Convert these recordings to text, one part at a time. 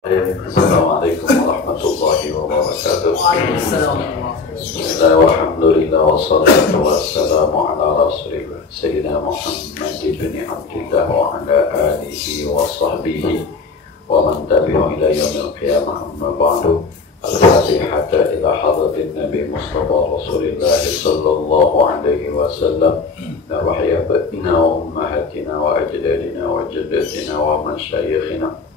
Assalamualaikum warahmatullahi wabarakatuh. Waalaikumsalam. Bismillah walhamdulillah wassalatu wassalamu ala rasulillah Sayyidina Muhammad ibn Abdillah wa ala alihi wa sahbihi wa man tabi'u ila yaumil qiyamah amma ba'du. Al-Fatihata ila hadratin Nabi Mustafa Rasulillah sallallahu alaihi wasallam. Nawahya batina wa ummahatina wa ajdadina wa jaddatina wa masyayikhina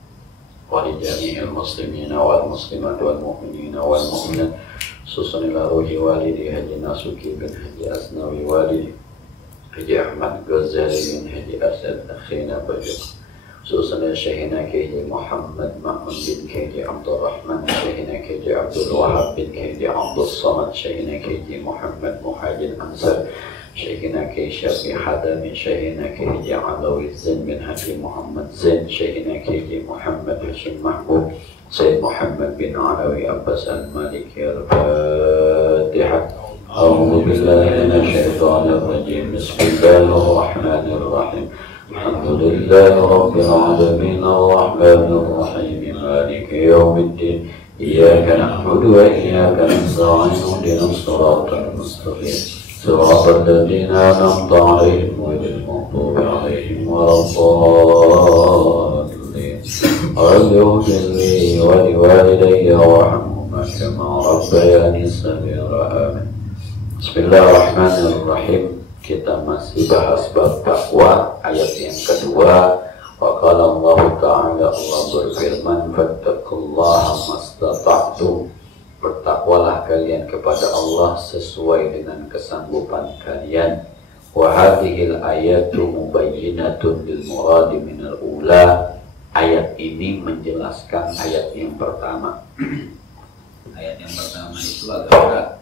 ولجميع المسلمين والمسلمات والمؤمنين والمؤمنات خصوصا إلى روح والدي هجي ناسوكي بن هجي أسنوي والدي هجي أحمد غزالي بن هجي أسد أخينا بجق خصوصا إلى شيخنا كيجي محمد مأمون بن كيجي عبد الرحمن شيخنا كيجي عبد الوهاب بن كيجي عبد الصمد شيخنا كيجي محمد مهاجر أنصار شيخنا كي شافي حدا من شيخنا كي علوي الزين بن حكي محمد زين شيخنا كي محمد هاشم محبوب سيد محمد بن علوي عباس المالكي. الفاتحة. أعوذ بالله من الشيطان الرجيم. بسم الله الرحمن الرحيم. الحمد لله رب العالمين الرحمن الرحيم مالك يوم الدين إياك نعبد وإياك نستعين اهدنا الصراط المستقيم صراط الذين أنعمت عليهم غير المغضوب عليهم ولا الضالين. رب اغفر لي ولوالدي وارحمهما كما ربياني صغيرا. آمين. Bismillahirrahmanirrahim. Kita masih bahas bab takwa ayat yang kedua. Wa qala Allah Ta'ala, Allah berfirman, fattaqullaha mastata'tum. Bertakwalah kalian kepada Allah sesuai dengan kesanggupan kalian. Wa hadhil ayatu mubayyinatun lil muradi minal ula. Ayat ini menjelaskan ayat yang pertama. Ayat yang pertama itu adalah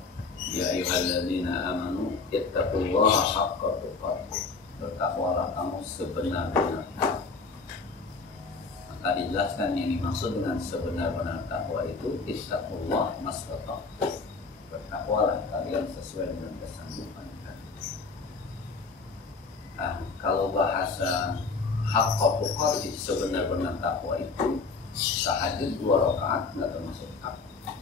ya ayyuhalladzina amanu ittaqullaha haqqa tuqatih. Bertakwalah kamu sebenar-benarnya. Maka dijelaskan yang dimaksud dengan sebenar-benar takwa itu ittaqullah mastata'tum. Bertakwalah kalian sesuai dengan kesanggupan kalian. Nah, kalau bahasa haqqa tuqatih, sebenar-benar takwa itu tahajud 2 rakaat nggak termasuk takwa.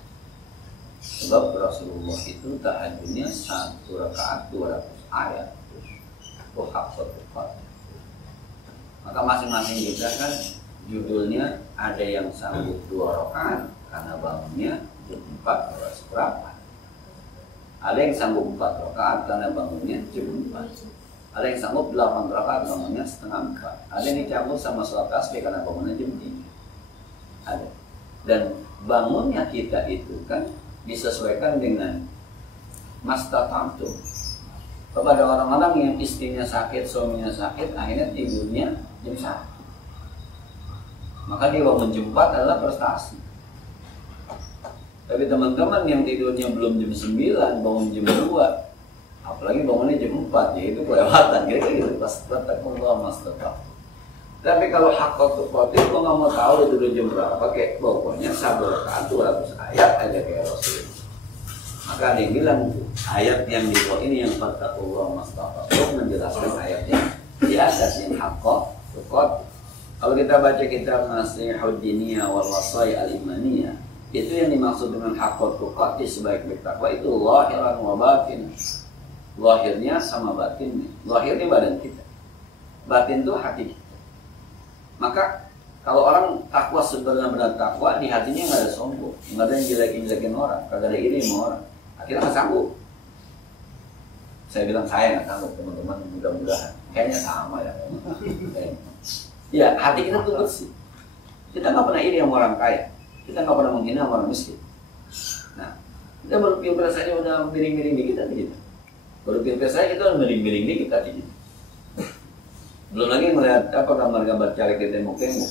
Sebab Rasulullah itu tahajudnya 1 rakaat 200 ayat. Itu haqqa tuqatih. Maka masing-masing kita kan judulnya ada yang sanggup 2 rakaat karena bangunnya jam 4 atau seberapa. Ada yang sanggup 4 rakaat karena bangunnya jam 4. Ada yang sanggup 8 rakaat bangunnya setengah 4. Ada yang dicampur sama sholat tasbih karena bangunnya jam 3. Ada. Dan bangunnya kita itu kan disesuaikan dengan mastata'tum. Kepada orang-orang yang istrinya sakit, suaminya sakit, akhirnya tidurnya jam 1. Maka dia bangun jam 4 adalah prestasi. Tapi teman-teman yang tidurnya belum jam 9, bangun jam 2, apalagi bangunnya jam 4, ya itu kelewatan. Kira-kira gitu, fattaqullaha mastata'tum. Tapi kalau haqqa tuqatih, lo nggak mau tahu itu udah jam berapa, kayak pokoknya 1 rakaat 200 ayat aja kayak Rasul. Maka ada yang bilang ayat yang di bawah ini yang fattaqullaha mastata'tum menjelaskan ayatnya di atas yang haqqa tuqatih. Kalau kita baca kitab Nasihud Diniyah wal Wasaya al-Imaniyah, itu yang dimaksud dengan haqqa tuqatih sebaik-baik takwa itu lahiran wa batin. Lahirnya sama batinnya. Lahirnya badan kita, batin itu hati kita. Maka kalau orang takwa sebenar-benar takwa, di hatinya nggak ada sombong, nggak ada yang jelekin-jelekin orang, nggak ada iri sama orang. Akhirnya nggak sanggup. Saya bilang saya nggak sanggup, teman-teman, mudah-mudahan kayaknya sama ya. Ya, hati kita tuh bersih. Kita nggak pernah iri sama orang kaya, kita nggak pernah menghina sama orang miskin. Nah, kita baru pilpres saja udah miring-miring dikit tadi kita. Baru pilpres saja kita udah miring-miring dikit tadi kita. Belum lagi melihat apa gambar-gambar caleg di tembok-tembok.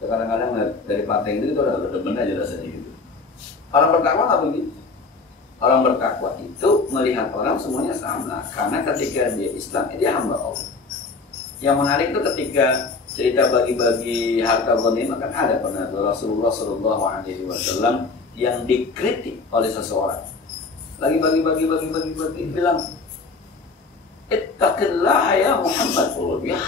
Kadang-kadang dari partai itu udah demen aja rasanya gitu. Orang bertakwa nggak begitu. Orang bertakwa itu melihat orang semuanya sama, karena ketika dia Islam, dia hamba Allah. Yang menarik itu ketika cerita bagi-bagi harta ghanimah, kan ada pernah Rasulullah SAW yang dikritik oleh seseorang. Lagi bagi bilang, ittaqillah ya Muhammad. Ya,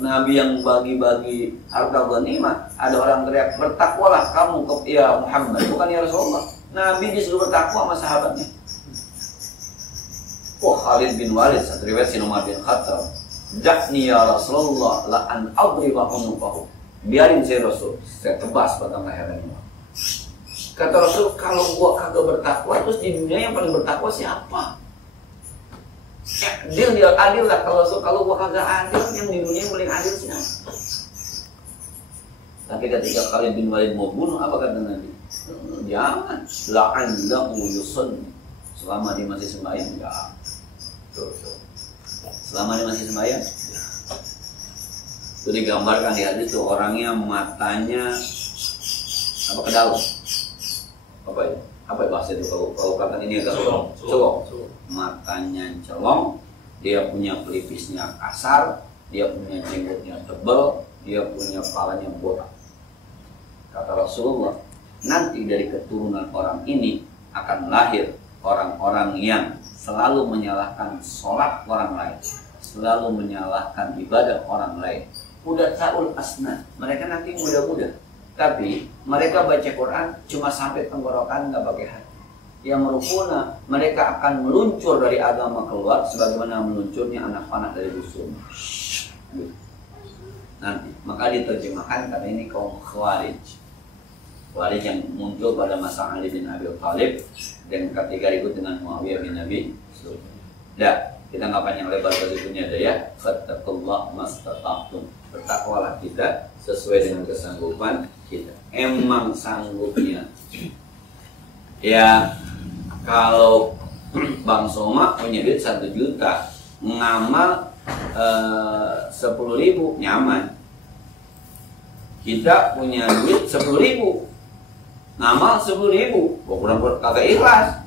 Nabi yang bagi-bagi harta ghanimah, ada orang teriak, bertakwalah kamu ya Muhammad, bukan ya Rasulullah. Nabi disuruh bertakwa sama sahabatnya. Wah, Khalid bin Walid, satu riwayat Umar bin Khattab, "Da'ni ya Rasulullah la an adriba unuqahu." Biarin saya Rasul, saya tebas batang lehernya. Kata Rasul, kalau gua kagak bertakwa, terus di dunia yang paling bertakwa siapa? Dia adil lah. Kalau gua kagak adil, yang di dunia yang paling adil siapa? Tapi ketika Khalid bin Walid mau bunuh, apa kata Nabi? Jangan, la'allahu yusalli. Selama dia masih sembahyang, enggak. Selama dia masih sembahyang, itu digambarkan di hadis itu orangnya matanya apa ke dalam, apa bahasa itu kalau kata ini agak colong, matanya colong, dia punya pelipisnya kasar, dia punya jenggotnya tebal, dia punya kepalanya botak. Kata Rasulullah, nanti dari keturunan orang ini akan lahir orang-orang yang selalu menyalahkan sholat orang lain, selalu menyalahkan ibadah orang lain. Udah taul asna, mereka nanti muda-muda, tapi mereka baca Quran cuma sampai tenggorokan, nggak pakai hati. Yang merupuna, mereka akan meluncur dari agama keluar sebagaimana meluncurnya anak panah dari dusun. Nanti, maka diterjemahkan karena ini kaum Khawarij. Khawarij yang muncul pada masa Ali bin Abi Thalib dan ketika ribut dengan Muawiyah bin Abi Sufyan. Dah, kita nggak panjang lebar begitu aja ya. Fattakullah mastata'tum. Bertakwalah kita sesuai dengan kesanggupan kita. Emang sanggupnya. Ya, kalau Bang Soma punya duit 1 juta, ngamal 10.000 nyaman. Kita punya duit 10.000, ngamal 10.000, kurang kagak ikhlas.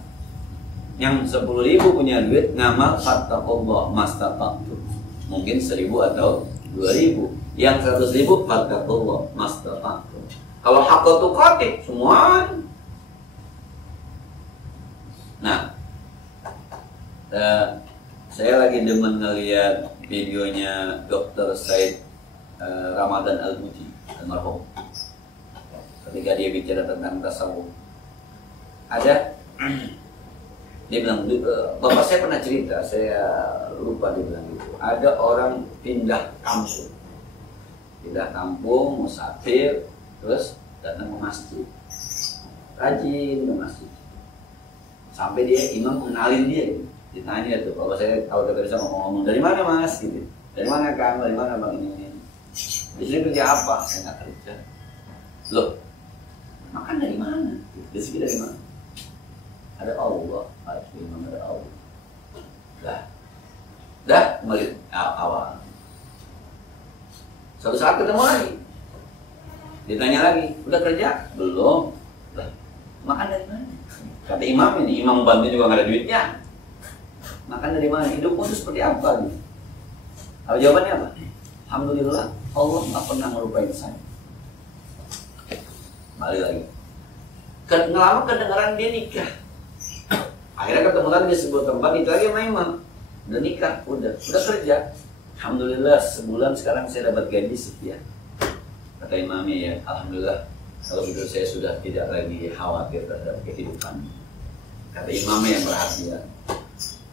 Yang 10.000 punya duit ngamal fattaqullah mastata'tum, mungkin 1.000 atau 2.000. Yang 100.000 fattaqullah mastata'tum. Kalau haqqat tuqatih semua. Nah, saya lagi demen ngeliat videonya Dr. Said Ramadan Al-Buti almarhum, ketika dia bicara tentang tasawuf. Ada dia bilang, bapak saya pernah cerita, saya lupa dia bilang gitu, ada orang pindah kampung musafir, terus datang ke masjid, rajin ke masjid, sampai dia imam mengenalin dia gitu. Ditanya tuh, kalau saya tahu kita bisa ngomong dari mana mas gitu, dari mana kang, dari mana bang ini. Di sini kerja apa? Saya nggak kerja. Loh, makan dari mana? Rezeki dari mana? Ada Allah, ada Allah. Dah kembali awal. Suatu saat ketemu lagi, ditanya lagi, udah kerja? Belum. Lah, makan dari mana? Kata imam ini, imam bantu juga nggak ada duitnya. Makan dari mana? Hidupmu itu seperti apa? Apa jawabannya apa? Alhamdulillah, Allah nggak pernah melupain saya. Balik lagi. Lama kedengaran dia nikah. Akhirnya ketemu lagi di sebuah tempat, itu lagi sama imam. Udah nikah, udah kerja. Alhamdulillah, sebulan sekarang saya dapat gaji sekian. Kata imamnya ya, alhamdulillah, kalau begitu saya sudah tidak lagi khawatir terhadap kehidupan. Kata imamnya yang perhatian.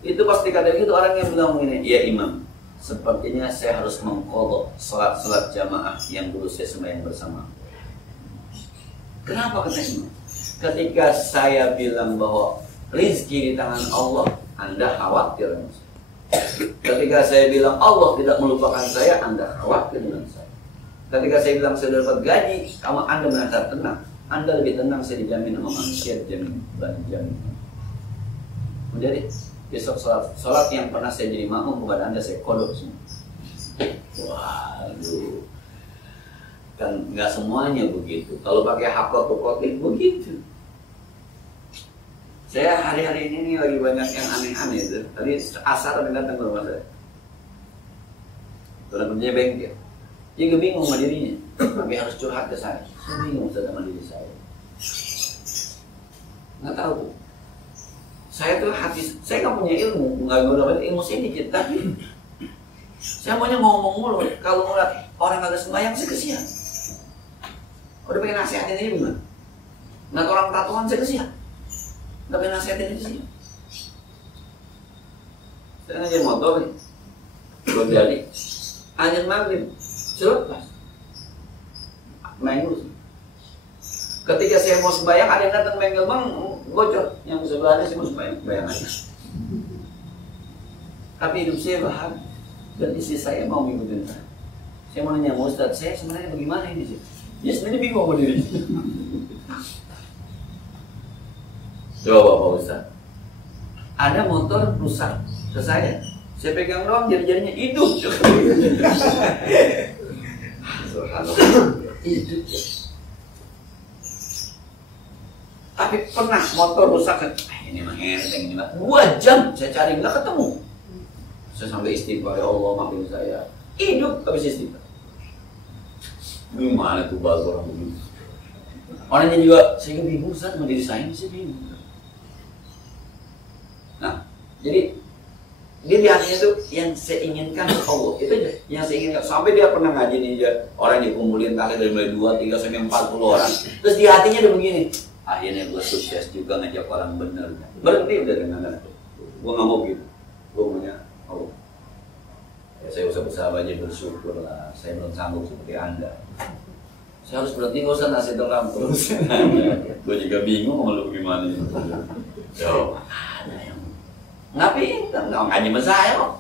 Itu pasti kata gitu orang yang bilang begini, ya imam, sepertinya saya harus mengqadha salat jamaah yang dulu saya sembahyang bersama. Kenapa kata imam? Ketika saya bilang bahwa rizki di tangan Allah, Anda khawatir. Ketika saya bilang Allah tidak melupakan saya, Anda khawatir dengan saya. Ketika saya bilang saya dapat gaji, Anda merasa tenang. Anda lebih tenang, saya dijamin sama manusia, dijamin. Menjadi besok sholat yang pernah saya jadi makmum kepada Anda, saya kodok semua. Waduh, kan nggak semuanya begitu. Kalau pakai hakot begitu. Saya hari-hari ini nih lagi banyak yang aneh-aneh itu. Tadi asar ada datang ke rumah saya. Tulang kerjanya bengkel. Dia bingung sama dirinya. Tapi harus curhat ke saya. Saya bingung sama diri saya. Nggak tahu tuh. Saya tuh hati, saya nggak punya ilmu, nggak dapat ilmu sedikit, tapi Saya maunya ngomong mulu. Kalau ngeliat orang kagak sembahyang, saya kesian. Udah pengen nasihatin aja gimana? Ngeliat orang tatoan, saya kesian. Udah pengen nasihatin aja sih. Saya ngajarin motor nih. Belum jadi. Azan maghrib. Selepas. Main dulu. Ketika saya mau sembahyang, ada yang datang bengkel, bang, bocor. Yang sebelahnya saya mau sembahyang, bayang aja. Tapi hidup saya bahagia. Dan istri saya mau ngikutin saya. Saya mau nanya, Ustaz, saya sebenarnya bagaimana ini sih? Ya sebenarnya bingung sama diri. Coba Pak Ustaz. Ada motor rusak ke saya pegang doang, jari-jarinya hidup. Hidup. Tapi pernah motor rusak, ini mah enteng, ini mah 2 jam saya cari nggak ketemu. Saya sampai istighfar, ya Allah maafin saya. Hidup habis istighfar. Gimana tuh bagus orang begitu? Orangnya juga, saya bingung Ustaz, sama diri saya bingung. Nah, jadi dia di hatinya tuh yang saya inginkan Allah, itu aja yang saya inginkan. Sampai dia pernah ngaji nih aja, orang dikumpulin kali dari mulai 2, 3 sampai 40 orang. Terus di hatinya udah begini, akhirnya gue sukses juga ngajak orang bener. Berhenti udah dengan gue nggak mau gitu, gue maunya Allah. Ya, saya usah bersahabat aja, bersyukur lah. Saya belum sanggup seperti Anda. Saya harus berhenti, gak usah nasi terang terus. Gue juga bingung mau lu gimana. Yo, ada yang ngapain? Nggak ngaji sama saya kok.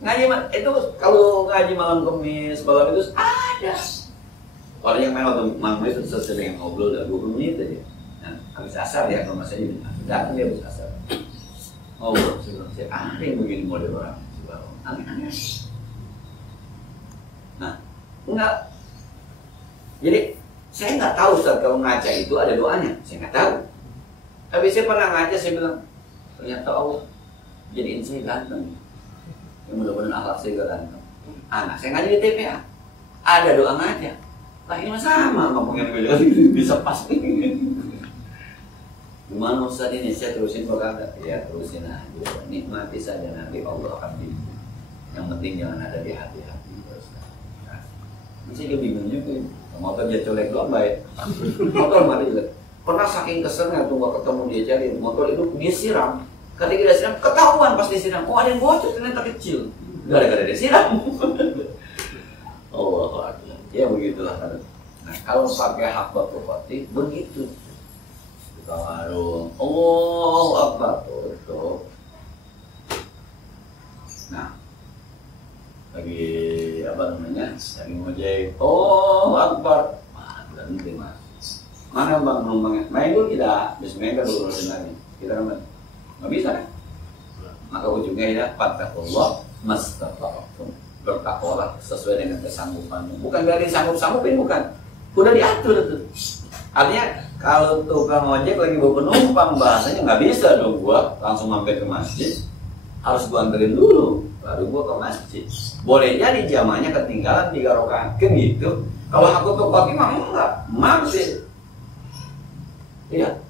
Ngaji itu kalau ngaji malam Kamis, malam itu ada. Orang yang main waktu malam itu sering ngobrol udah 20 menit aja. Nah, habis asar ya kalau masa ini. Datang dia habis asar. Ngobrol, saya apa yang begini model orang? Aneh-aneh. Nah, enggak. Jadi saya nggak tahu Ustaz kalau ngaca itu ada doanya. Saya nggak tahu. Tapi saya pernah ngaca, saya bilang ternyata Allah jadiin saya ganteng. Yang mudah-mudahan akhlak saya gak ganteng. Anak saya ngaji di TPA. Ada doa ngaca. Lah ini mah sama ngomongin gue juga bisa pas. Gimana Ustaz ini? Saya terusin kok kagak? Ya terusin aja. Nikmati saja nanti Allah akan bimbing. Yang penting jangan ada di hati-hati. Masih dia bingung juga. Motor dia colek doang baik. Motor mati jelek. Pernah saking keselnya tuh gak ketemu dia cari motor itu dia siram. Ketika dia siram ketahuan pas disiram. Oh ada yang bocor ternyata kecil. Gara-gara dia siram. Allah Akbar. Ya begitulah. Nah kalau pakai hak bapati begitu. Kita warung. Allah Akbar tuh. Nah. Lagi apa namanya? Lagi ngojek. Oh Akbar. Wah, berhenti mas. Mana bang numpangnya? Main dulu tidak. Bismillah dulu lagi. Kita kan nggak bisa kan? Maka ujungnya ya fattaqullah mastata'tum. Bertakwalah sesuai dengan kesanggupanmu. Bukan dari sanggup-sanggupin bukan. Udah diatur tuh. Artinya kalau tukang ojek lagi bawa penumpang bahasanya nggak bisa dong gua langsung mampir ke masjid. Harus gua anterin dulu baru gua ke masjid. Boleh jadi jamaahnya ketinggalan 3 rakaat kan gitu. Kalau aku tuh pagi mah enggak, mampir. Iya.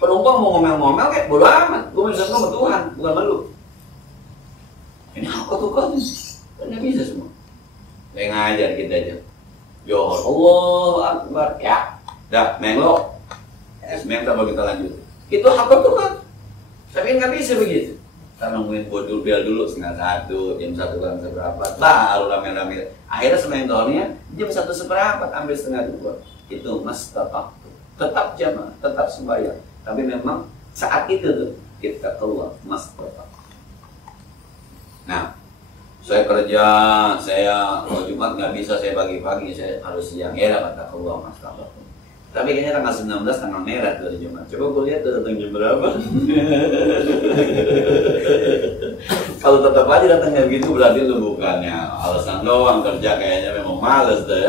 Penumpang mau ngomel-ngomel kayak bodo amat. Gua bisa sama Tuhan, bukan malu. Ini aku tuh kan nggak bisa semua. Kayak ngajar kita aja. Yo Allah Akbar ya. Dah, menglo. Sementara baru kita lanjut. Itu aku tuh kan. Tapi nggak bisa begitu. Kita nungguin bodul bel dulu 1:30, jam 1 kurang seberapa, baru rame-rame. Akhirnya sementornya jam 1:15, ambil 1:30. Itu mas tetap jamaah, tetap sembahyang. Tapi memang saat itu tuh kita keluar mas tetap. Nah, saya kerja, saya kalau Jumat nggak bisa, saya pagi-pagi, saya harus siang. Ya kata keluar mas tetap. Tapi kayaknya tanggal 19 tanggal merah tuh hari Jumat. Coba gue lihat tuh datang jam berapa. Kalau tetap aja datangnya begitu berarti lu bukannya alasan doang, kerja kayaknya memang males deh.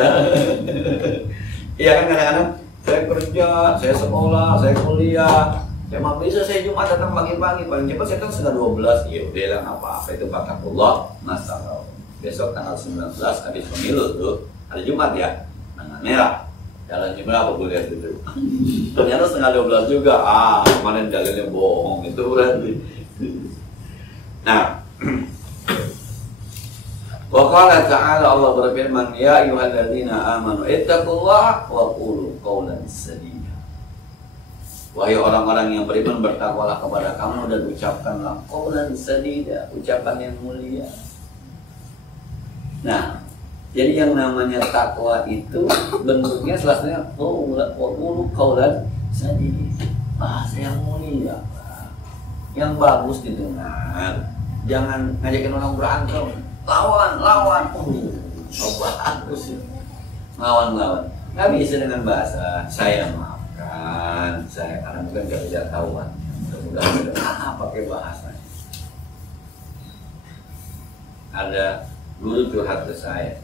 Iya kan kadang-kadang saya kerja, saya sekolah, saya kuliah. Memang bisa saya Jumat datang pagi-pagi, paling cepat saya kan 11:30. Ya udah lah apa-apa itu fattaqullah mastata'tum. Besok tanggal 19 habis pemilu tuh hari Jumat ya, tanggal merah. Jalan jam berapa gue lihat dulu. Ternyata 11:30 juga. Kemarin dalilnya bohong itu berarti. Nah, Wa qala ta'ala, Allah berfirman, ya ayyuhalladzina amanu ittaqullaha wa qulu qawlan sadida. Wahai orang-orang yang beriman, bertakwalah kepada kamu dan ucapkanlah qawlan sadida, ucapan yang mulia. Nah, jadi yang namanya takwa itu bentuknya salah satunya wa qulu qawlan sadida, bahasa yang mulia, yang bagus didengar. Jangan ngajakin orang berantem. Lawan, bagus ya. Lawan. Nggak bisa dengan bahasa saya maafkan, saya karena bukan gak bisa tahuan. Mudah-mudahan pakai bahasa. Ada guru curhat ke saya.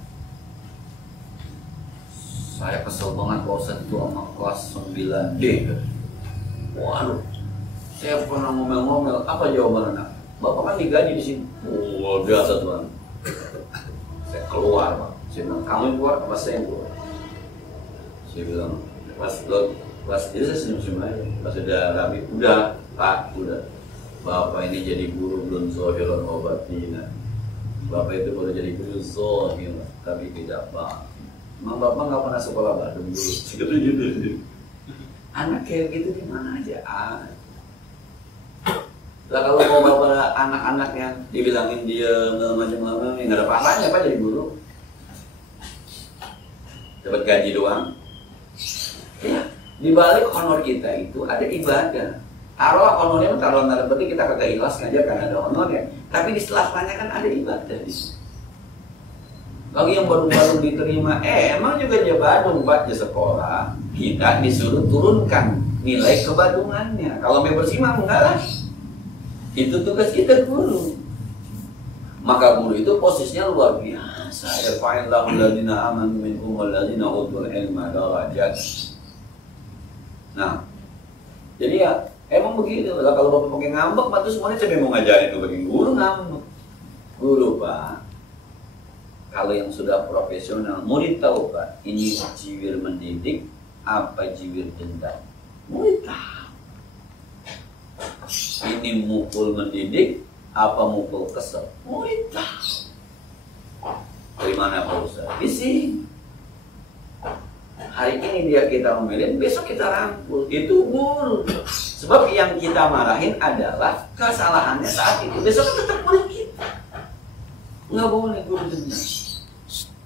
Saya kesel banget Pak Ustadz itu sama kelas 9D. Waduh, saya pernah ngomel-ngomel. Apa jawaban anak? Bapak kan digaji di sini. Oh, biasa Tuhan. Saya keluar, Pak. Saya bilang, kamu yang keluar, apa saya yang keluar? Saya bilang, pas itu saya senyum-senyum aja. Pas udah rapi, udah, Pak, udah. Bapak ini jadi guru belum zohiron obatina. Bapak itu baru jadi guru zohir, tapi tidak Pak. Emang Bapak nggak pernah sekolah Badung dulu? Gitu. Anak kayak gitu di mana aja? Lah kalau mau bawa anak-anak yang dibilangin dia macam-macam, nggak ada pahalanya Pak jadi guru. Dapat gaji doang. Ya, di balik honor kita itu ada ibadah. Taruh honornya, taruh tanda penting kita kagak ikhlas ngajar karena ada honornya. Tapi di setelahnya kan ada ibadah di situ. Bagi yang baru-baru diterima, emang juga dia badung Pak di sekolah. Kita disuruh turunkan nilai kebadungannya. Kalau bebersih mah enggak lah. Itu tugas kita guru. Maka guru itu posisinya luar biasa. Irfa'illahu alladziina aamanu minkum walladziina utul ilma darajat. Nah, jadi ya emang begitu. Lah kalau Bapak pakai ngambek, Pak, terus semuanya siapa yang mau ngajarin itu bagi guru ngambek? Guru Pak. Kalau yang sudah profesional, murid tahu Pak, ini jiwir mendidik apa jiwir dendam? Murid tahu. Ini mukul mendidik apa mukul kesel? Murid tahu. Dari mana Pak Ustaz? Di sini. Hari ini dia kita omelin, besok kita rangkul. Itu guru. Sebab yang kita marahin adalah kesalahannya saat itu. Besok tetap murid kita. Nggak boleh guru dendam.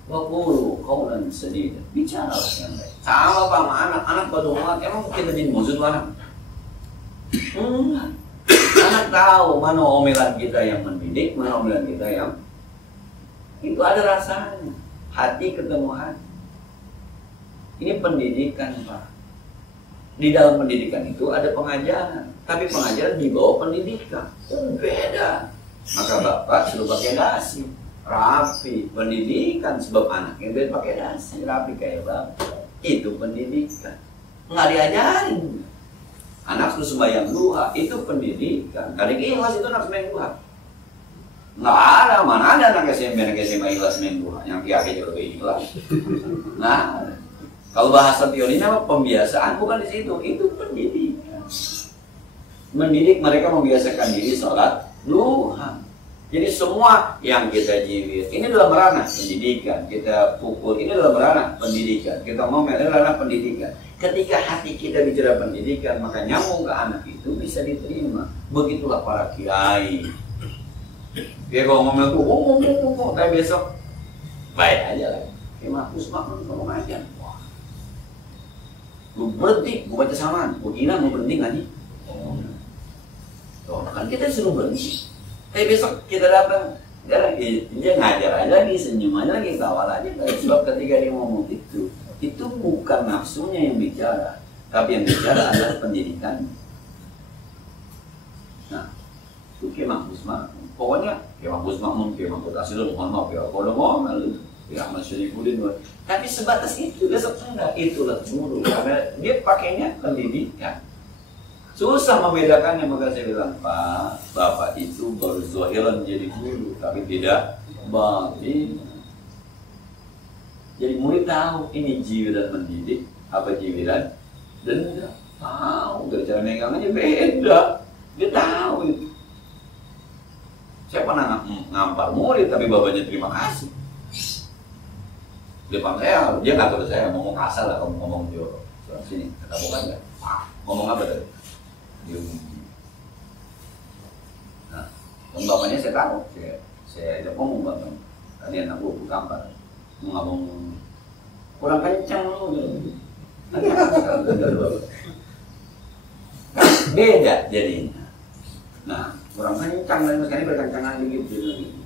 Guru qawlan sadida. Bicara yang baik. Sama Pak sama anak baru muat. Emang kita jadi musuh tuh anak? Enggak. Anak tahu mana omelan kita yang mendidik, mana omelan kita yang itu ada rasanya. Hati ketemu hati. Ini pendidikan Pak. Di dalam pendidikan itu ada pengajaran, tapi pengajaran di bawah pendidikan. Beda. Maka Bapak suruh pakai dasi, rapi. Pendidikan sebab anaknya biar pakai dasi, rapi kayak Bapak. Itu pendidikan. Nggak diajarin. Anak suruh sembahyang duha, itu pendidikan. Kadang ikhlas itu anak sembahyang duha. Nggak ada, mana ada anak SMP ikhlas sembahyang duha. Yang kiai juga lebih ikhlas. Nah, kalau bahasa teorinya apa? Pembiasaan, bukan di situ. Itu pendidikan. Mendidik mereka membiasakan diri sholat duha. Jadi semua yang kita jiwir, ini dalam ranah pendidikan. Kita pukul, ini dalam ranah pendidikan. Kita ngomel, ini ranah pendidikan. Ketika hati kita bicara pendidikan, maka nyambung ke anak itu bisa diterima. Begitulah para kiai. Dia kalau ngomel tuh, ngomong, tapi besok baik aja lah. Mahfuz makmum ngomong aja. Wah, lu berhenti, gue baca samaan. Gue kira mau berhenti nggak nih? Oh, kan kita disuruh berhenti. Tapi besok kita datang, dia ngajar aja lagi, senyum aja lagi, kawal aja. Sebab ketika dia ngomong itu bukan nafsunya yang bicara, tapi yang bicara adalah pendidikan. Nah, itu kayak Mahfuz makmum. Pokoknya kayak Mahfuz makmum, kayak Mahfuz asilun, mohon maaf ya, kalau ngomel ya masih dibudin. Tapi sebatas itu, besok enggak. Itulah guru, karena dia pakainya pendidikan. Susah membedakannya, maka saya bilang, Pak, Bapak itu baru zohiran jadi guru, tapi tidak batin. Jadi murid tahu ini jiwiran mendidik, apa jiwiran dendam. Tahu, dari cara megangannya beda. Dia tahu itu. Saya pernah ngampar murid, tapi bapaknya terima kasih. Depan saya, dia nggak tahu saya ngomong asal lah, kamu ngomong jorok. Sini, kata bukan nggak? Ngomong apa tadi? Nah, bapaknya saya tahu, saya ajak ngomong bapak. Tadi anak gue kampar, mau ngomong kurang kencang lu. Beda jadinya. Nah, kurang kencang dan sekali berkencangan begitu.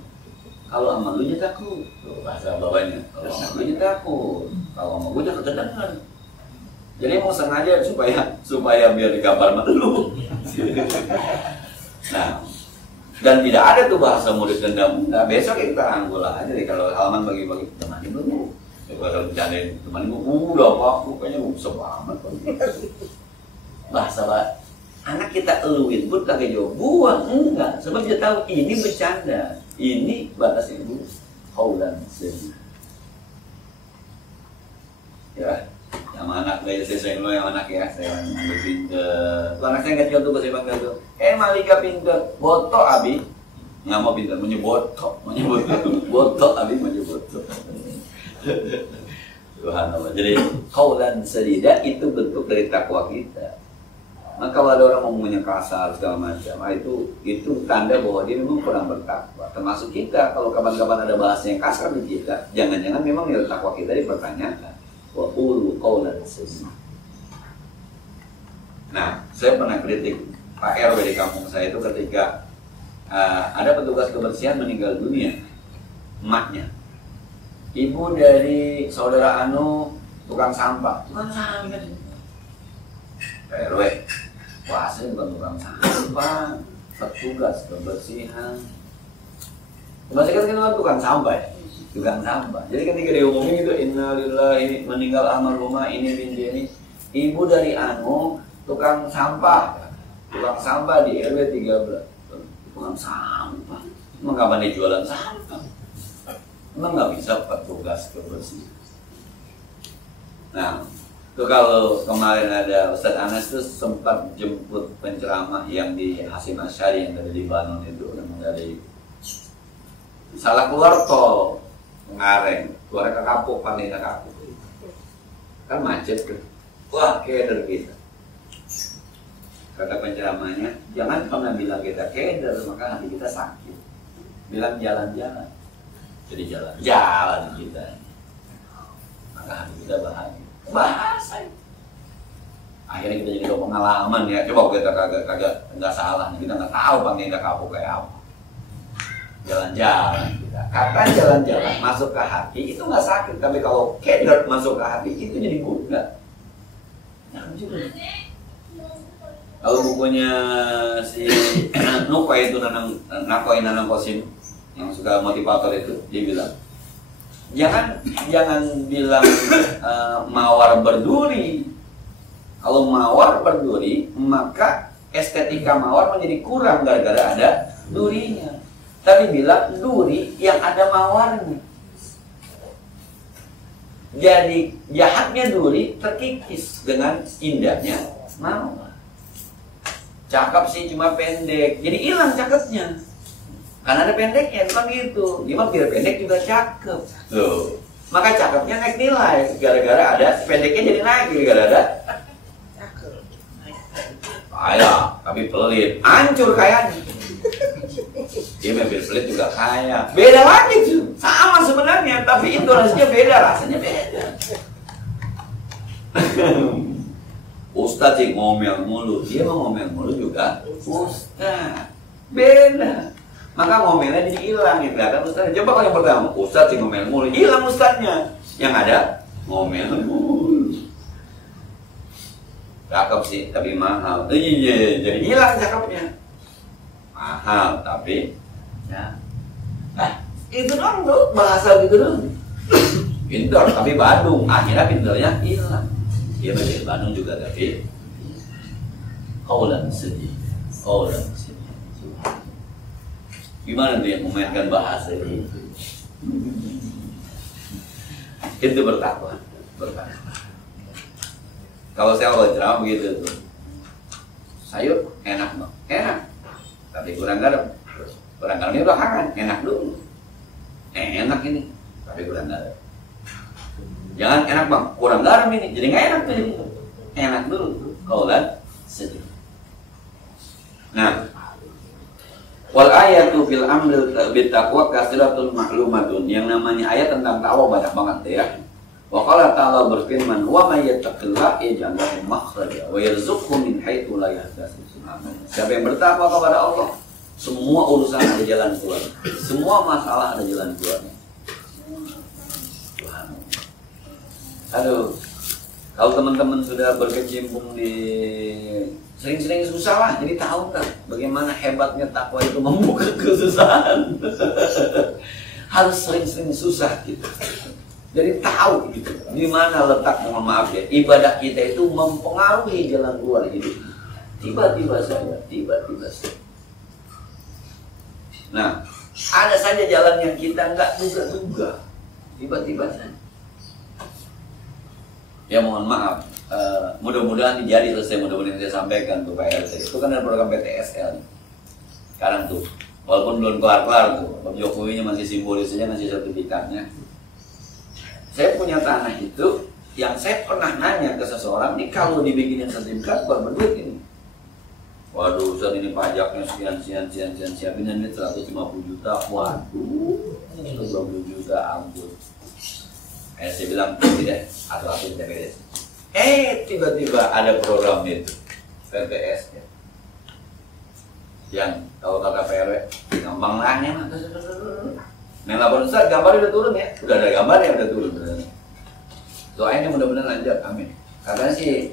Kalau sama lu nya takut, bahasa bapaknya. Kalau sama lu nya takut, kalau sama gue nya kedengeran. Jadi mau sengaja supaya biar digambar sama lu. Nah, dan tidak ada tuh bahasa murid dendam. Nah, besok kita rangkul aja deh kalau halaman bagi-bagi temanin lu. Kalau bercandain temanin lu, udah apa? Kayaknya lu bisa banget. Bahasa anak kita eluin pun kagak jawab buang, enggak. Sebab dia tahu ini bercanda. Ini batas ibu qaulan sadida. Ya, yang anak saya sayang lo yang anak ya, saya ambil pinter. Tuh anak saya nggak contoh saya bangga tuh. Malika pinter, botok abi, nggak mau pinter, botok, botok abi botok. Subhanallah. Jadi qaulan sadida itu bentuk dari takwa kita. Maka kalau ada orang ngomongnya kasar segala macam, itu tanda bahwa dia memang kurang bertakwa. Termasuk kita, kalau kapan-kapan ada bahasa yang kasar di kita, jangan-jangan memang nilai takwa kita dipertanyakan. Wa qulu qaulan sadida. Nah, saya pernah kritik Pak RW di kampung saya itu ketika ada petugas kebersihan meninggal dunia, emaknya. Ibu dari saudara Anu tukang sampah. Pak RW, wah saya bukan tukang sampah, petugas kebersihan. Maksudnya kan tukang sampah ya? Tukang sampah. Jadi ketika diumumin itu innalillahi meninggal almarhumah ini binti ini, ibu dari Anu tukang sampah di RW 13. Tukang sampah. Emang kapan dia jualan sampah? Emang nggak bisa petugas kebersihan. Nah, itu kalau kemarin ada Ustadz Anas tuh sempat jemput penceramah yang di Hasim Asyari yang dari Libanon itu, yang dari salah keluar tol Ngareng, keluar ke Kapuk, Pandina Kapuk, kan macet tuh. Wah, keder kita. Kata penceramahnya, jangan pernah bilang kita keder, maka hati kita sakit. Bilang jalan-jalan, jadi jalan-jalan kita, maka hati kita bahagia. Bahasa akhirnya kita jadi pengalaman ya. Coba kita kagak nggak salah, kita nggak tahu Pandina Kapuk kayak apa. Jalan-jalan kita. Kata jalan-jalan masuk ke hati itu nggak sakit, tapi kalau keder masuk ke hati itu jadi guna. Nah, juga. Kalau bukunya si Nukoi itu Nanang Kosim yang suka motivator itu, dia bilang jangan bilang mawar berduri. Kalau mawar berduri, maka estetika mawar menjadi kurang gara-gara ada durinya. Tapi bilang duri yang ada mawarnya. Jadi jahatnya duri terkikis dengan indahnya mawar. Cakep sih cuma pendek, jadi hilang cakepnya. Karena ada pendeknya, bukan gitu. Dia biar pendek juga cakep. Loh. Maka cakepnya naik nilai. Gara-gara ada pendeknya jadi naik. Gara-gara ada cakep. Kaya, tapi pelit. Hancur kayanya. Dia mobil pelit juga kaya. Beda lagi tuh. Sama sebenarnya, tapi intonasinya beda, rasanya beda. Ustadz sih ngomel mulu. Dia mau ngomel mulu juga Ustadz. Beda. Maka ngomelnya jadi hilang, yang kelihatan Ustadz. Coba kalau yang pertama, Ustadz sih ngomel mulu, hilang Ustadznya. Yang ada, ngomel mulu. Cakep sih, tapi mahal. Iya, jadi hilang cakepnya. Mahal, tapi ya. Nah, itu doang tuh, bahasa gitu doang. Pintar, tapi Badung. Akhirnya pintarnya hilang. Dia menjadi Badung juga, tapi qaulan sadida. Qaulan sadida. Gimana tuh yang memainkan bahasa itu? Itu bertakwa. Kalau saya bawa ceramah begitu tuh, sayur enak dong, enak, tapi kurang garam. Kurang garamnya udah hangat, enak dulu. Enak ini, tapi kurang garam. Jangan enak bang, kurang garam ini, jadi nggak enak tuh. Enak dulu, kaulan sedih. Nah, wal ayatu fil amril bittaqwa kasiratul maklumatun. Yang namanya ayat tentang takwa banyak banget ya. Wa qala ta'ala berfirman, "Wa may yattaqillaha yaj'al lahu makhraja wa yarzuqhu min haitsu la yahtasib." Siapa yang bertakwa kepada Allah, semua urusan ada jalan keluar. Semua masalah ada jalan keluarnya. Aduh, kalau teman-teman sudah berkecimpung di sering-sering susah lah, jadi tahu kan bagaimana hebatnya takwa itu membuka kesusahan. Harus sering-sering susah gitu. Jadi tahu gitu, di mana letak, mohon maaf ya, ibadah kita itu mempengaruhi jalan keluar hidup. Tiba-tiba saja. Nah, ada saja jalan yang kita nggak duga-duga, tiba-tiba saja. Ya mohon maaf, mudah-mudahan jadi selesai, mudah-mudahan saya sampaikan tuh Pak RT. Itu kan ada program PTSL sekarang tuh, walaupun belum kelar-kelar tuh, Pak Jokowinya masih simbolis saja, masih sertifikatnya. Saya punya tanah itu, yang saya pernah nanya ke seseorang, ini kalau dibikinin sertifikat berapa duit ini? Waduh, Ustaz ini pajaknya sekian, siapin ini 150 juta, waduh, 120 juta, ampun. Saya bilang, tidak, atau tidak beres. Tiba-tiba ada program itu, PTS ya. Yang kalau kata PRW, gampang nanya mah. Main laporan Ustaz, gambarnya udah turun ya? Udah ada gambarnya, udah turun. Doain mudah-mudahan lanjut, amin. Katanya sih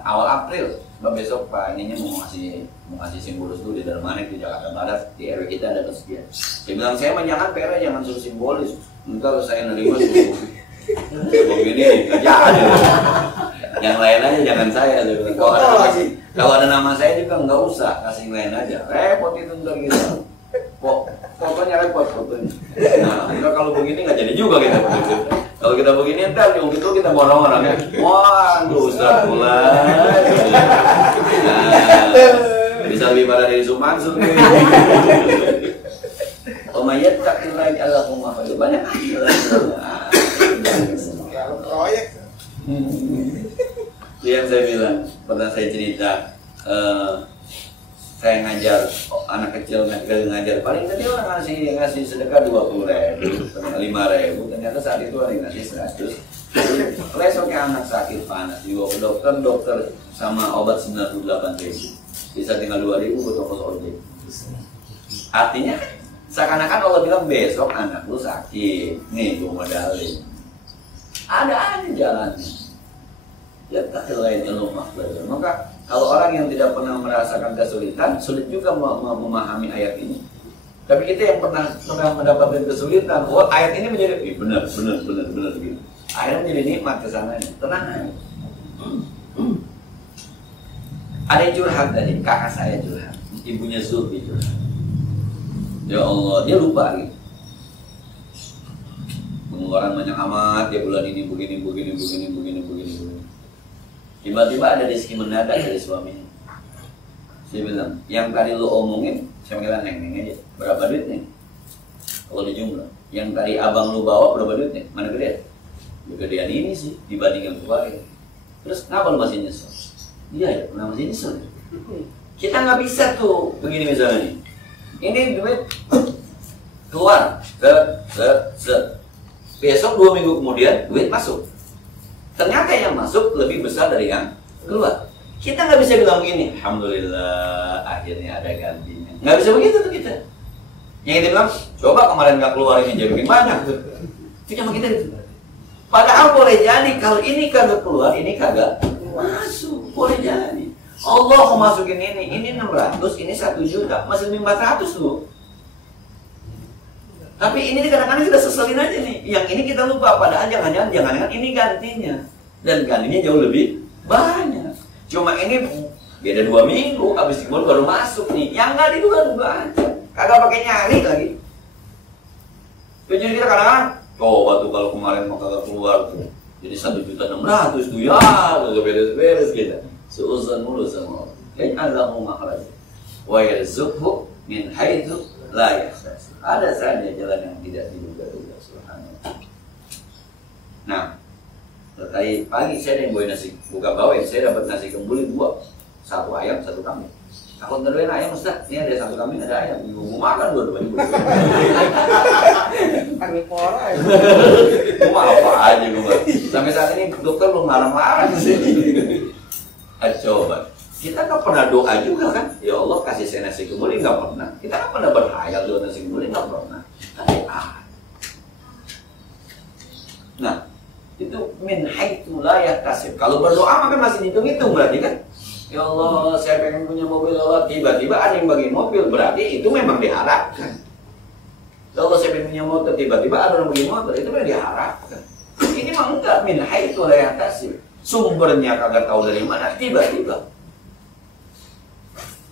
awal April, besok Pak ininya mau ngasih simbolis dulu di Darmanik di Jakarta Barat, di RW kita ada kesekian. Dia bilang, saya jangan PRW jangan suruh simbolis, ntar saya nerima suruh begini, nggak jadi. Yang lain aja jangan saya. Kalau ada nama saya juga nggak usah, kasih yang lain aja. Repot itu ntar gitu. Fotonya repot fotonya. Nah, kalau begini nggak jadi juga kita. Kalau kita begini ntar yang gitu kita borong orangnya. Wah, Ustaz mulai. Bisa lebih parah dari Sumansur. Omayat takillahi Allahumma fa'al banyak. Proyek. Yang saya bilang, pernah saya cerita, saya ngajar anak kecil ngajar paling tadi orang ngasih sedekah 20.000, 5.000, ternyata saat itu ada yang ngasih 100. Besoknya anak sakit panas dibawa ke dokter sama obat 98.000, bisa tinggal 2.000 buat ongkos ojek. Artinya seakan-akan Allah bilang besok anak lu sakit, nih gue modalin. Ada aja jalannya. Ya takillahi Allahumma fa'al. Maka kalau orang yang tidak pernah merasakan kesulitan, sulit juga memahami ayat ini. Tapi kita yang pernah mendapatkan kesulitan, ayat ini menjadi benar gitu. Akhirnya menjadi nikmat kesananya. Tenang aja. Ada yang curhat tadi, kakak saya curhat, ibunya Zulfi curhat. Ya Allah, dia lupa gitu. Pengeluaran banyak amat, ya bulan ini begini. Tiba-tiba ada rezeki mendadak dari suaminya. Saya bilang, yang tadi lu omongin, saya bilang neng aja. Berapa duitnya? Kalau di jumlah. Yang tadi abang lu bawa berapa duitnya? Mana gede? Gedean ini sih dibandingkan kemarin. Terus kenapa lu masih nyesel? Iya ya, kenapa masih nyesel? Kita nggak bisa tuh begini misalnya nih. Ini duit keluar, set. Besok 2 minggu kemudian duit masuk. Ternyata yang masuk lebih besar dari yang keluar. Kita nggak bisa bilang begini, alhamdulillah akhirnya ada gantinya. Nggak bisa begitu tuh kita. Yang kita bilang, coba kemarin nggak keluar ini jadi banyak tuh. Itu cuma kita gitu. Padahal boleh jadi kalau ini kagak keluar, ini kagak masuk. Boleh jadi. Allah mau masukin ini 600, ini 1 juta, masih lebih 400 loh. Tapi ini kadang-kadang kita seselin aja nih. Yang ini kita lupa, padahal jangan-jangan ini gantinya. Dan gantinya jauh lebih banyak. Cuma ini beda 2 minggu, habis itu baru masuk nih. Yang nggak diduga-duga aja. Kagak pakai nyari lagi. Jadi kita kadang-kadang, coba tuh kalau kemarin mau kagak keluar tuh. Jadi 1.600.000 tuh ya, kagak beres-beres kita. Seuzon mulu sama Allah. Yaj'allahu makhraja. Wa yarzuqhu min haitsu la yahtasib. Ada saja jalan yang tidak diduga-duga, subhanallah. Nah, Tadi pagi saya yang bawa nasi buka bawah, saya dapat nasi kembuli 2, 1 ayam, 1 kambing. Aku ngeluarin ayam Ustaz, ini ada 1 kambing, ada ayam. Mau makan dua-duanya. Kami pora. Mau apa aja gue. Sampai saat ini dokter belum larang-larang sih. Coba. Kita nggak pernah doa juga kan? Ya Allah kasih saya nasi kembuli, nggak pernah. Kita nggak pernah berhayal doa nasi kembuli, nggak pernah. Tapi nah, itu min haitsu la yahtasib. Kalau berdoa maka masih hitung-hitung berarti kan? Ya Allah, saya pengen punya mobil, Allah tiba-tiba ada yang bagi mobil, berarti itu memang diharapkan. Ya Allah, saya pengen punya motor, tiba-tiba ada yang bagi motor, itu memang diharapkan. Ini mah enggak min haitsu la yahtasib. Sumbernya kagak tahu dari mana, tiba-tiba.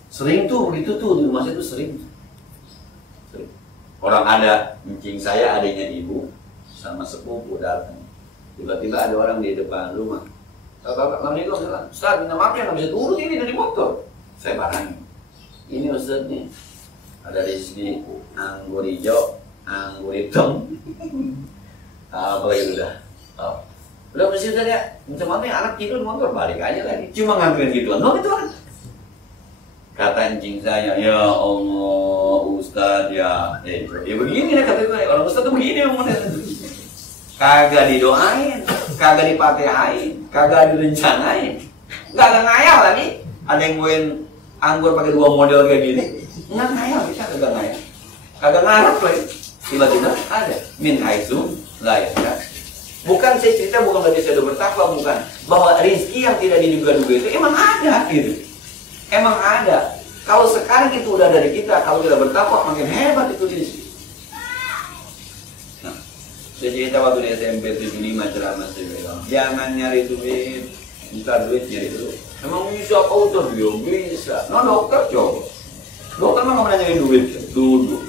Sering tuh begitu tuh di rumah saya tuh sering. Orang ada, encing saya adiknya ibu sama sepupu datang. Tiba-tiba ada orang di depan rumah. Assalamualaikum, Ustaz, minta maaf ya nggak bisa turun ini dari motor. Saya barangin. Ini Ustaz nih, ada rezeki anggur hijau, anggur hitam, apa lagi udah. Udah bersih Ustaz ya. Minta maaf ya anak tidur motor balik aja lagi. Cuma ngambilin gituan, no itu kan. Kata anjing saya, ya Allah Ustaz ya, ya begini ya kata gue, orang Ustaz tuh begini ngomongnya. Kagak didoain, kagak dipatehain, kagak direncanain, kagak ngayal lagi. Ada yang nguin anggur pakai 2 model kayak gini, nggak ngayal kita, kagak ngayal, kagak ngarep lagi. Tiba-tiba ada min haitsu la yahtasib. Bukan saya cerita, bukan berarti saya udah bertakwa, bukan. Bahwa rezeki yang tidak diduga-duga itu emang ada gitu, emang ada. Kalau sekarang itu udah dari kita, kalau kita bertakwa makin hebat itu rezeki. Saya cerita waktu di SMP 75 ceramah saya bilang, jangan nyari duit, minta duit nyari duit. Emang bisa kau tuh? Bisa. No dokter coba. Dokter mah nggak pernah nyari duit dulu.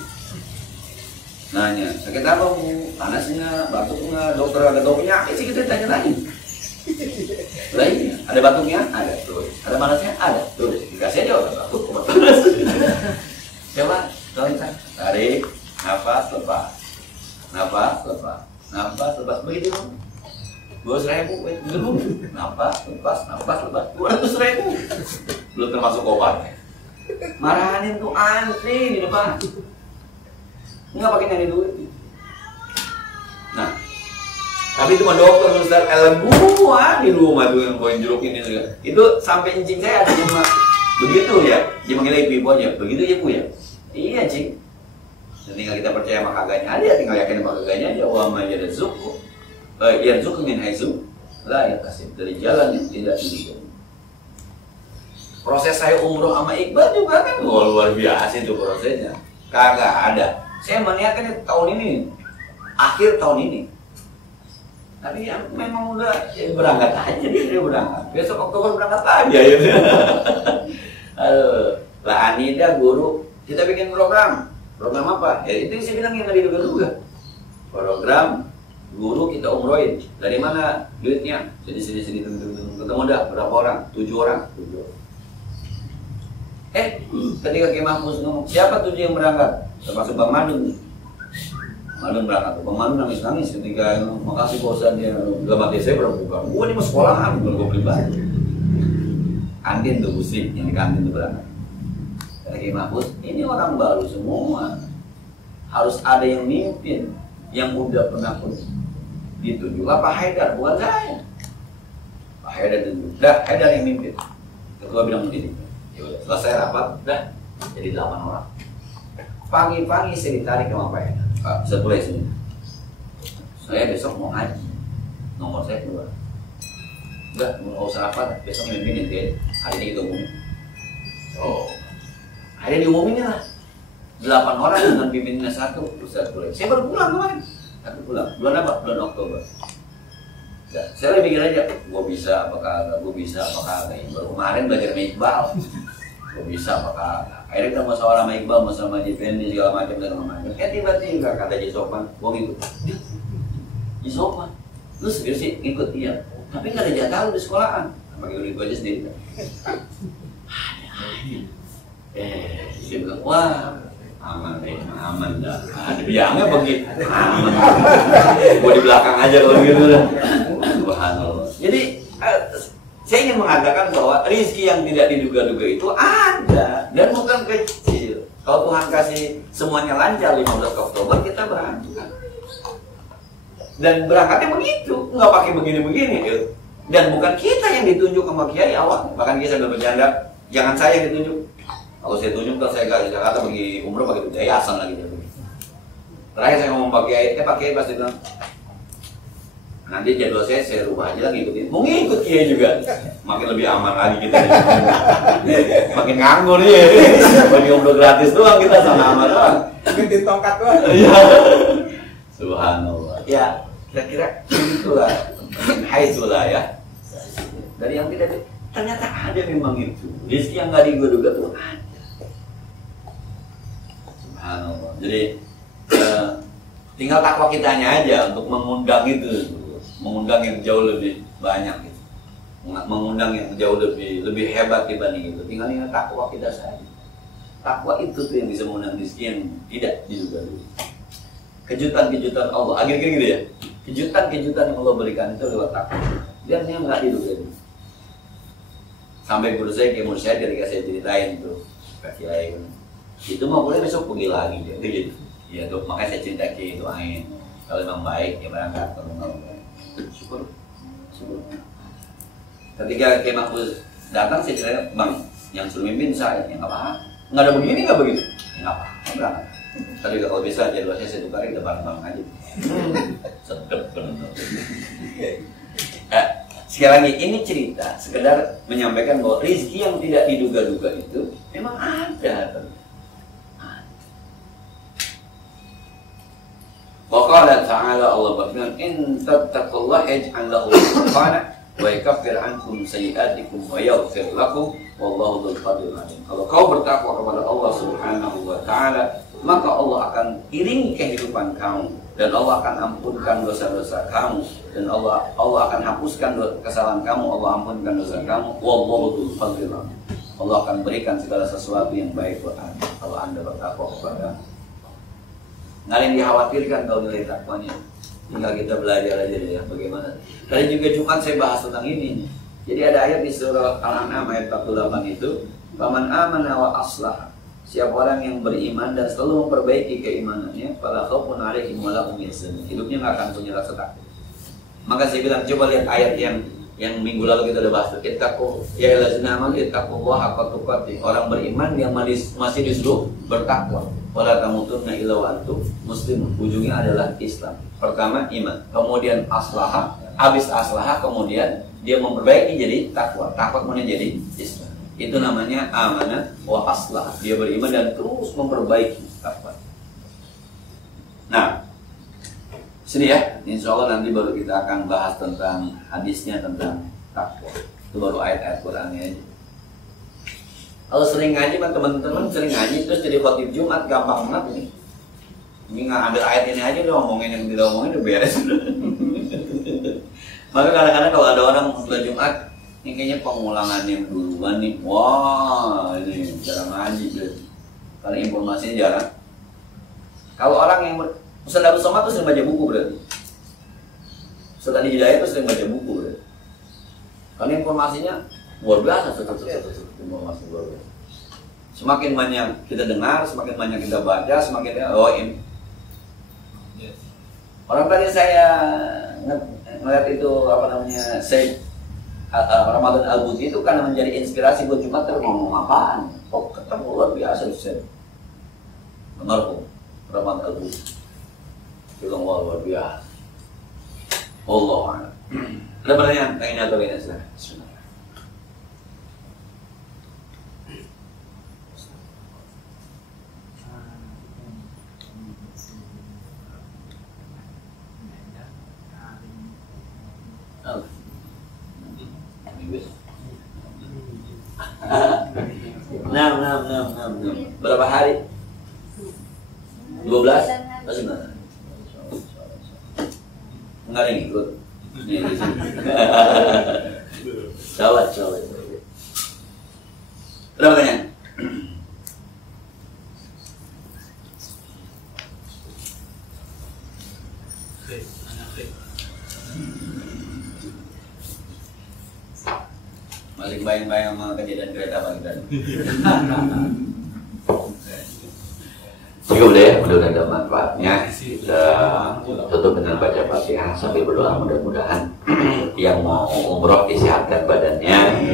Nanya, sakit apa bu? Panasnya, batuknya, dokter ada tahu penyakit sih kita tanya-tanya. Lainnya, ada batuknya? Ada. Terus. Ada panasnya? Ada. Terus. Dikasih aja obat batuk, obat panas. Coba, tolong tarik, nafas, lepas. Nafas, lepas, begitu dong. 200.000, belum. Nafas, lepas, 200.000. Belum termasuk obat. Marahin tuh antri di depan. Nggak pakai nyari duit. Nah, tapi itu mah dokter Ustaz, gua di rumah tuh yang koin jeruk ini juga. Itu sampai incing saya ada cuma begitu ya. Dia manggil ibu aja, begitu ya bu ya. Iya cing. Tinggal kita percaya sama kagaknya aja, tinggal yakin sama kagaknya aja. Wa ma yarzuqu min haitsu la yahtasib, dari jalan yang tidak diduga. Proses saya umroh sama Iqbal juga kan luar biasa itu prosesnya. Kagak ada. Saya meniatkan tahun ini, akhir tahun ini. Tapi ya memang udah ya berangkat aja dia berangkat. Besok Oktober berangkat aja ya. Lah Anida guru, kita bikin program. Program apa? Ya itu saya bilang yang nggak diduga-duga. Program guru kita umrohin. Dari mana duitnya? Sini ketemu dah berapa orang? 7 orang. Ketika Ki Mahfuz ngomong, siapa 7 yang berangkat? Termasuk Bang Madun. Madun berangkat. Bang Madun nangis-nangis ketika makasih bosan dia dalam hati saya berbuka. Gua ini mau sekolahan, bukan gua pribadi. Kantin tuh musik yang di kantin tuh berangkat. Ki Mahfuz, ini orang baru semua, harus ada yang mimpin, yang udah pernah ditunjuk. Pak Haidar, bukan saya. Pak Haidar ditunjuk, Haidar yang mimpin. Ketua bilang begini, selesai rapat, jadi 8 orang. Pagi-pagi saya ditarik sama Pak Haidar, Pak bisa tulis ini. Saya besok mau ngaji, nomor saya keluar. Mau usah rapat, besok mimpin nanti, hari ini kita umumin. Hari diumumin lah 8 orang dengan pimpinannya 1 Ustaz boleh. Saya baru pulang kemarin. Aku pulang. Bulan apa? Bulan Oktober. Ya, saya lebih pikir aja, gue bisa apa kagak, baru kemarin belajar sama Iqbal. Gue bisa apa kagak. Akhirnya kita masalah sama Iqbal, sama Jipendi segala macam dan macam. Tiba-tiba kata Jisopan, gue ngikut. Jisopan, lu serius sih ikut dia? Tapi nggak ada jatah di sekolahan. Pakai duit gue aja sendiri. Dia bilang, wah aman dah. Ada bilangnya begitu, aman. Gue di belakang aja kalau gitu dah. Subhanallah. Jadi saya ingin mengatakan bahwa rezeki yang tidak diduga-duga itu ada dan bukan kecil. Kalau Tuhan kasih semuanya lancar 15 Oktober kita berangkat. Dan berangkatnya begitu, nggak pakai begini-begini. Dan bukan kita yang ditunjuk sama kiai awal. Bahkan kita sambil bercanda, jangan saya yang ditunjuk. Kalau saya tunjuk, kalau saya ke Jakarta pergi umroh pakai duit yayasan lagi. Terakhir saya ngomong Pak Kiai pasti bilang, nanti jadwal saya rubah aja lagi ikutin. Mau ngikut Kiai juga, makin lebih aman lagi kita. Makin nganggur nih, bagi umroh gratis doang kita sama aman doang. Bikin tongkat doang. Iya. Subhanallah. Ya, kira-kira itulah. Hai itulah ya. Dari yang tidak ternyata ada memang itu. Rezeki yang nggak diduga-duga tuh ada. Subhanallah. Jadi tinggal takwa kitanya aja untuk mengundang itu. Mengundang yang jauh lebih banyak gitu. Mengundang yang jauh lebih hebat dibanding itu. Tinggal ingat takwa kita saja. Takwa itu tuh yang bisa mengundang rezeki yang tidak diduga-duga. Kejutan-kejutan Allah, akhir-akhir gitu ya. Kejutan-kejutan yang Allah berikan itu lewat takwa. Dan yang nggak diduga-duga. Sampai guru saya, Kiai Mursyid ketika saya ceritain tuh, Pak Kiai itu mau boleh besok pergi lagi gitu. Ya tuh, makanya saya cerita Kiai doain. Kalau memang baik ya berangkat, kalau memang baik. Syukur. Ketika Kiai Mahfuz datang saya cerita, Bang, yang suruh mimpin saya, ya nggak apa-apa. Nggak ada begini nggak begitu? Ya nggak apa-apa, berangkat. Tapi kalau bisa jadwal saya tukar kita bareng-bareng aja. Sedep benar. Sekali lagi ini cerita sekedar menyampaikan bahwa rezeki yang tidak diduga-duga itu memang ada. Wa qala ta'ala Allah berfirman in tattaqullaha yaj'al lahu furqana wa yukaffir ankum sayyi'atikum wa yaghfir lakum wallahu dzul fadlil 'azim. Kalau kau bertakwa kepada Allah Subhanahu wa taala, maka Allah akan iringi kehidupan kamu dan Allah akan ampunkan dosa-dosa kamu dan Allah akan hapuskan kesalahan kamu, Allah ampunkan dosa kamu. Wallahu dzul fadlil 'azim. Allah akan berikan segala sesuatu yang baik buat Anda kalau Anda bertakwa kepada. Nggak ada yang dikhawatirkan kalau nilai takwanya. Tinggal kita belajar aja deh ya bagaimana. Tadi juga Jumat saya bahas tentang ini. Jadi ada ayat di surah Al-An'am ayat 48 itu, "Faman amana wa aslah." Siapa orang yang beriman dan selalu memperbaiki keimanannya, fala khaufun 'alaihim wa la hum yahzanun. Hidupnya nggak akan punya rasa takut. Maka saya bilang coba lihat ayat yang minggu lalu kita udah bahas tuh. Ittaqu ya allazina amanu ittaqullaha haqqa tuqatih. Orang beriman yang masih disuruh bertakwa. Wala tamutunna illa wa antum muslimun. Ujungnya adalah Islam. Pertama iman, kemudian aslaha, habis aslaha kemudian dia memperbaiki jadi takwa. Takwa kemudian jadi Islam. Itu namanya amanah wa aslah. Dia beriman dan terus memperbaiki takwa. Nah, sini ya, insya Allah nanti baru kita akan bahas tentang hadisnya tentang takwa. Itu baru ayat-ayat Qur'annya aja. Kalau sering ngaji, teman-teman sering ngaji terus jadi khotib Jumat gampang banget nih. Ini nggak ambil ayat ini aja udah ngomongin yang tidak ngomongin udah beres. Maka kadang-kadang kalau ada orang sholat Jumat, ini kayaknya pengulangan yang duluan nih. Wah, ini jarang ngaji berarti. Karena informasinya jarang. Kalau orang yang Ustaz Abdul Somad tuh sering baca buku berarti. Ustaz Adi Hidayat tuh sering baca buku berarti. Karena informasinya luar biasa, informasi luar biasa. Semakin banyak kita dengar, semakin banyak kita baca, semakin ini. Orang tadi saya ngeliat itu apa namanya, Syekh Ramadan Al-Buti itu karena menjadi inspirasi buat Jumat terus ngomong apaan? Oh ketemu luar biasa Syekh Almarhum Ramadan Al-Buti. Bilang luar biasa. Allah a'lam. Ada pertanyaan? Tanya atau lainnya silahkan. Berapa hari? 12? Masih mana? Enggak ada yang ikut. Cawat. Berapa pertanyaan? bayang-bayang sama kejadian kereta apa kita. Cukup deh, mudah-mudahan ada manfaatnya. Kita tutup dengan baca Fatihah sambil berdoa, mudah-mudahan yang mau umroh disehatkan badannya,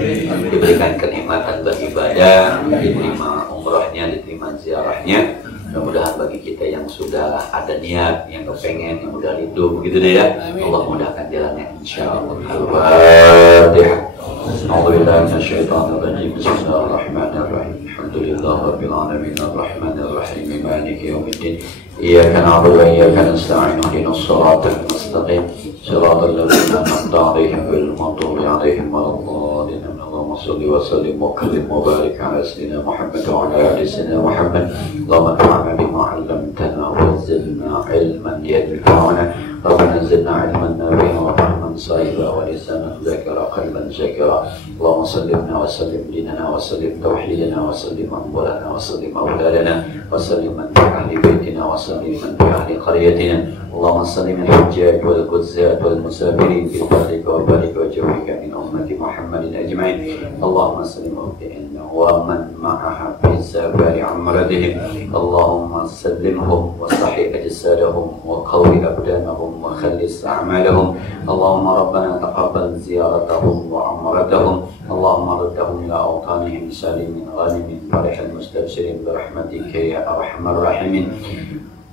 diberikan kenikmatan beribadah, diterima umrohnya, diterima ziarahnya. Mudah-mudahan bagi kita yang sudah ada niat, yang kepengen, yang udah rindu, begitu deh ya. Allah mudahkan jalannya, insyaallah. Al-Fatihah. A'udzubillahi minasyaitonir rajim. Bismillahirrahmanirrahim. Alhamdulillahirabbil alamin arrahmanir rahim maliki yaumiddin. Iyyaka na'budu wa iyyaka nasta'in ihdinas siratal mustaqim siratal ladzina an'amta 'alaihim ghairil maghdubi 'alaihim waladdallin. Allahumma shalli wa sallim wa sallim wa barik 'ala sayyidina Muhammad wa 'ala ali sayyidina Muhammad. Allahumma anfa'na bima 'allamtana wa zidna 'ilman yanfa'una. ربنا زدنا علما نافعا وفهما صائبا ولسانا ذاكرا قلبا شاكرا. اللهم سلمنا وسلم ديننا وسلم توحيدنا وسلم اموالنا وسلم اولادنا وسلم من في اهل بيتنا وسلم من في اهل قريتنا. اللهم سلم الحجاج والقزات والمسافرين في بارك وبارك وجوهك من امه محمد اجمعين. اللهم سلم وابدئنا ومن معها في سفر عمرتهم. اللهم سلمهم وصحح اجسادهم وقوي ابدانهم وخلص أعمالهم. اللهم ربنا تقبل زيارتهم وعمرتهم. اللهم ردهم إلى أوطانهم سالمين غانمين فرح المستبشرين برحمتك يا أرحم الراحمين.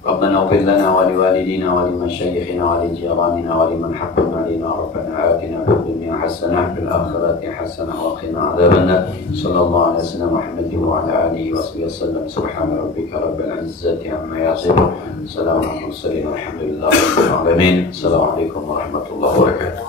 ربنا اغفر لنا ولوالدينا ولمشايخنا ولجيراننا ولمن حقم علينا. ربنا آتنا في الدنيا حسنة وفي الآخرة حسنة وقنا عذاب النار. صلى الله على سيدنا محمد وعلى آله وصحبه وسلم. سبحان ربك رب العزة عما يصفون. سلام على المرسلين والحمد لله رب العالمين. السلام عليكم ورحمة الله وبركاته.